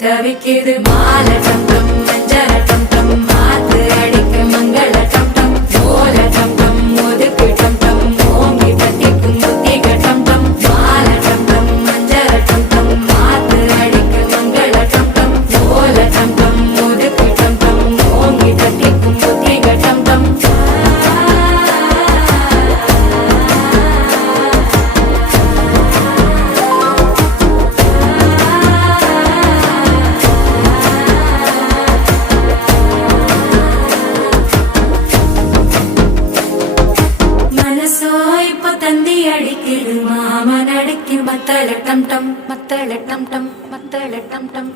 தவிக்குது மால டம் டம் மஞ்சள டம் டம் மாத்து அடிக்க மங்கள டம் டம் ஓல டம் டம் ஒதுக்கு டம் டம் ஓங்கி தட்டிக்கும் புத்திக டம் டம் மால டம் டம் மஞ்சள டம் டம் மாத்து அடிக்க மங்கள டம் டம் ஓல டம் டம் ஒதுக்கு டம் டம் ஓங்கி தட்டிக்கும் புத்திக டம் டம் தந்தி அடிக்குது மாமன் அடிக்கு மத்தள டம் டம் மத்தள டம் டம் மத்தள டம் டம்